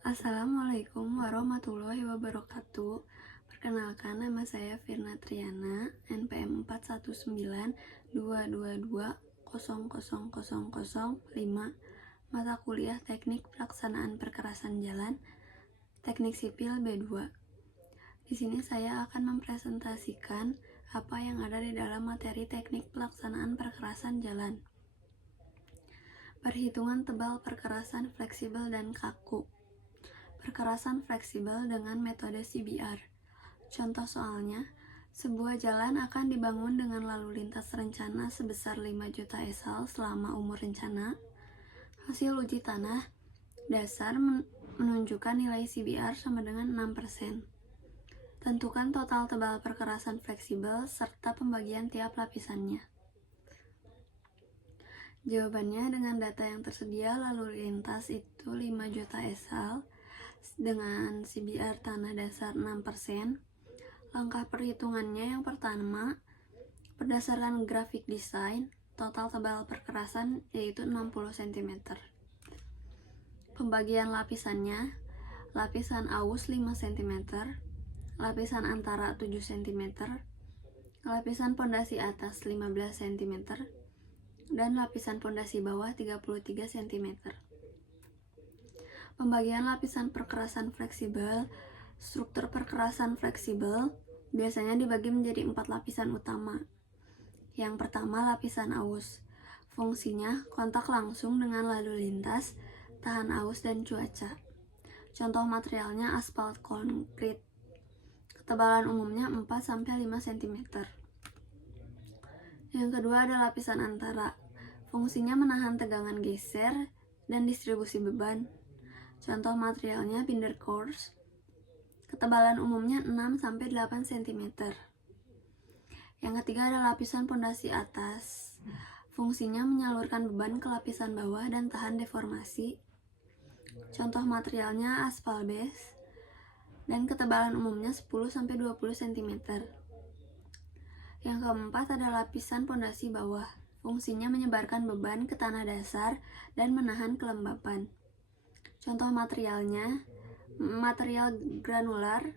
Assalamualaikum warahmatullahi wabarakatuh. Perkenalkan, nama saya Firna Triana, NPM 41922200005, mata kuliah Teknik Pelaksanaan Perkerasan Jalan, Teknik Sipil B2. Di sini saya akan mempresentasikan apa yang ada di dalam materi Teknik Pelaksanaan Perkerasan Jalan. Perhitungan tebal perkerasan fleksibel dan kaku. Perkerasan fleksibel dengan metode CBR. Contoh soalnya, sebuah jalan akan dibangun dengan lalu lintas rencana sebesar 5 juta esal selama umur rencana. Hasil uji tanah dasar menunjukkan nilai CBR sama dengan 6%. Tentukan total tebal perkerasan fleksibel serta pembagian tiap lapisannya. Jawabannya, dengan data yang tersedia, lalu lintas itu 5 juta esal dengan CBR tanah dasar 6%. Langkah perhitungannya yang pertama, berdasarkan grafik desain, total tebal perkerasan yaitu 60 cm. Pembagian lapisannya, lapisan aus 5 cm, lapisan antara 7 cm, lapisan pondasi atas 15 cm, dan lapisan pondasi bawah 33 cm. Pembagian lapisan perkerasan fleksibel. Struktur perkerasan fleksibel biasanya dibagi menjadi 4 lapisan utama. Yang pertama, lapisan aus. Fungsinya kontak langsung dengan lalu lintas, tahan aus dan cuaca. Contoh materialnya aspal konkrit. Ketebalan umumnya 4-5 cm. Yang kedua ada lapisan antara. Fungsinya menahan tegangan geser dan distribusi beban. Contoh materialnya binder course. Ketebalan umumnya 6-8 cm. Yang ketiga ada lapisan pondasi atas. Fungsinya menyalurkan beban ke lapisan bawah dan tahan deformasi. Contoh materialnya aspal base. Dan ketebalan umumnya 10-20 cm. Yang keempat ada lapisan pondasi bawah. Fungsinya menyebarkan beban ke tanah dasar dan menahan kelembapan. Contoh materialnya, material granular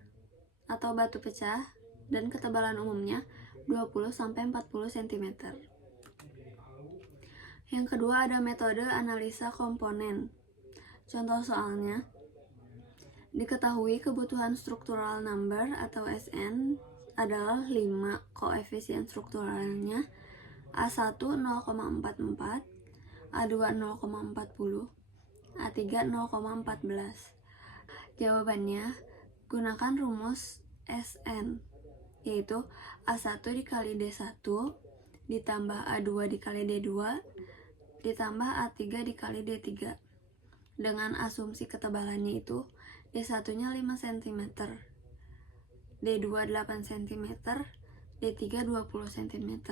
atau batu pecah dan ketebalan umumnya 20-40 cm. Yang kedua ada metode analisa komponen. Contoh soalnya, diketahui kebutuhan struktural number atau SN adalah 5, koefisien strukturalnya A1 0,44, A2 0,40, A3 0,14. Jawabannya, gunakan rumus SN, yaitu A1 dikali D1 ditambah A2 dikali D2 ditambah A3 dikali D3. Dengan asumsi ketebalannya itu D1 nya 5 cm, D2 8 cm, D3 20 cm.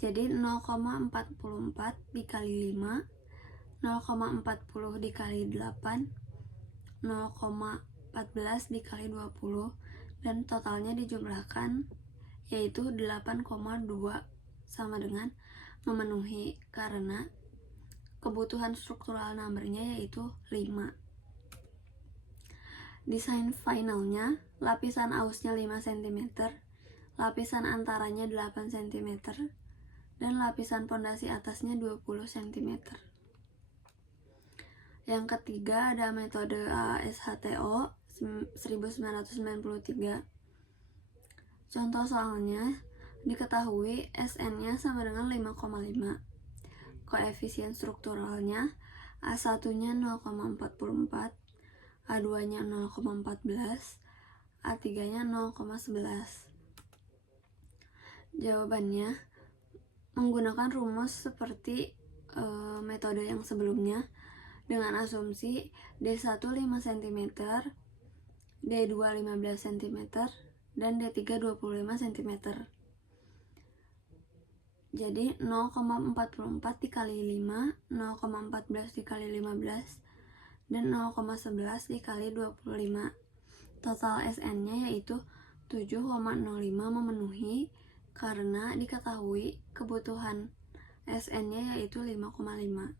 Jadi 0,44 dikali 5, 0,40 dikali 8, 0,14 dikali 20, dan totalnya dijumlahkan yaitu 8,2, sama dengan memenuhi karena kebutuhan struktural numbernya yaitu 5. Desain finalnya, lapisan ausnya 5 cm, lapisan antaranya 8 cm, dan lapisan pondasi atasnya 20 cm. Yang ketiga ada metode ASHTO 1993. Contoh soalnya, diketahui SN-nya sama dengan 5,5. Koefisien strukturalnya A1-nya 0,44, A2-nya 0,14, A3-nya 0,11. Jawabannya, menggunakan rumus seperti metode yang sebelumnya, dengan asumsi D1 5 cm, D2 15 cm, dan D3 25 cm. Jadi 0,44 dikali 5, 0,14 dikali 15, dan 0,11 dikali 25. Total SN-nya yaitu 7,05 memenuhi karena diketahui kebutuhan SN-nya yaitu 5,5.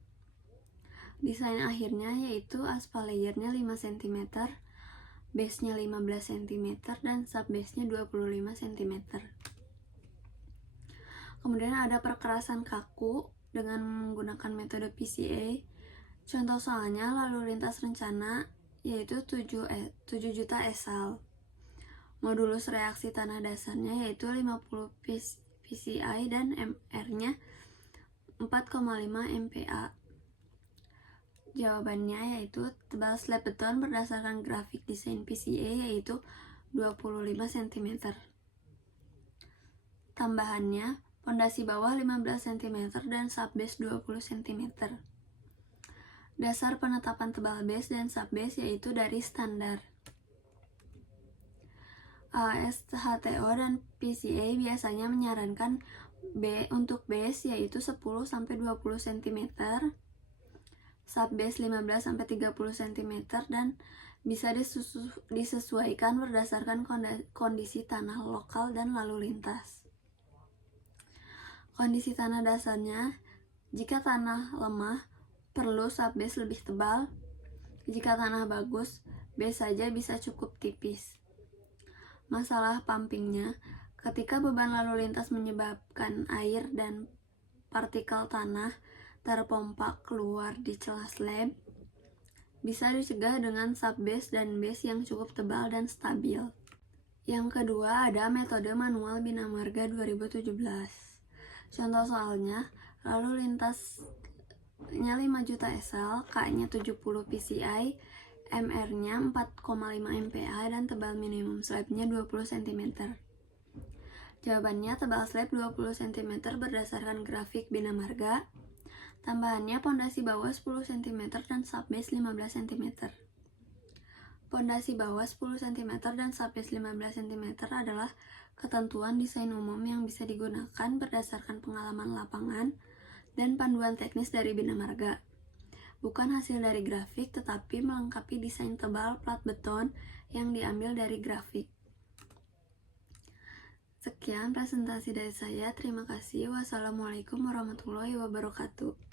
Desain akhirnya yaitu aspal layernya 5 cm, base-nya 15 cm, dan subbase-nya 25 cm. Kemudian ada perkerasan kaku dengan menggunakan metode PCA. Contoh soalnya lalu lintas rencana yaitu 7 juta ESAL. Modulus reaksi tanah dasarnya yaitu 50 PCI dan MR-nya 4,5 MPa. Jawabannya yaitu tebal slab beton berdasarkan grafik desain PCA yaitu 25 cm. Tambahannya, pondasi bawah 15 cm dan subbase 20 cm. Dasar penetapan tebal base dan subbase yaitu dari standar. ASHTO dan PCA biasanya menyarankan untuk base yaitu 10-20 cm, subbase 15-30 cm, dan bisa disesuaikan berdasarkan kondisi tanah lokal dan lalu lintas. Kondisi tanah dasarnya, jika tanah lemah, perlu subbase lebih tebal. Jika tanah bagus, base saja bisa cukup tipis. Masalah pumpingnya, ketika beban lalu lintas menyebabkan air dan partikel tanah terpompa keluar di celah slab, bisa dicegah dengan subbase dan base yang cukup tebal dan stabil. Yang kedua ada metode manual Bina Marga 2017. Contoh soalnya, lalu lintasnya 5 juta ESAL, K-nya 70 PCI, MR-nya 4,5 MPa, dan tebal minimum slab-nya 20 cm. Jawabannya tebal slab 20 cm berdasarkan grafik Bina Marga. Tambahannya pondasi bawah 10 cm dan subbase 15 cm. Pondasi bawah 10 cm dan subbase 15 cm adalah ketentuan desain umum yang bisa digunakan berdasarkan pengalaman lapangan dan panduan teknis dari Bina Marga. Bukan hasil dari grafik, tetapi melengkapi desain tebal plat beton yang diambil dari grafik. Sekian presentasi dari saya. Terima kasih. Wassalamualaikum warahmatullahi wabarakatuh.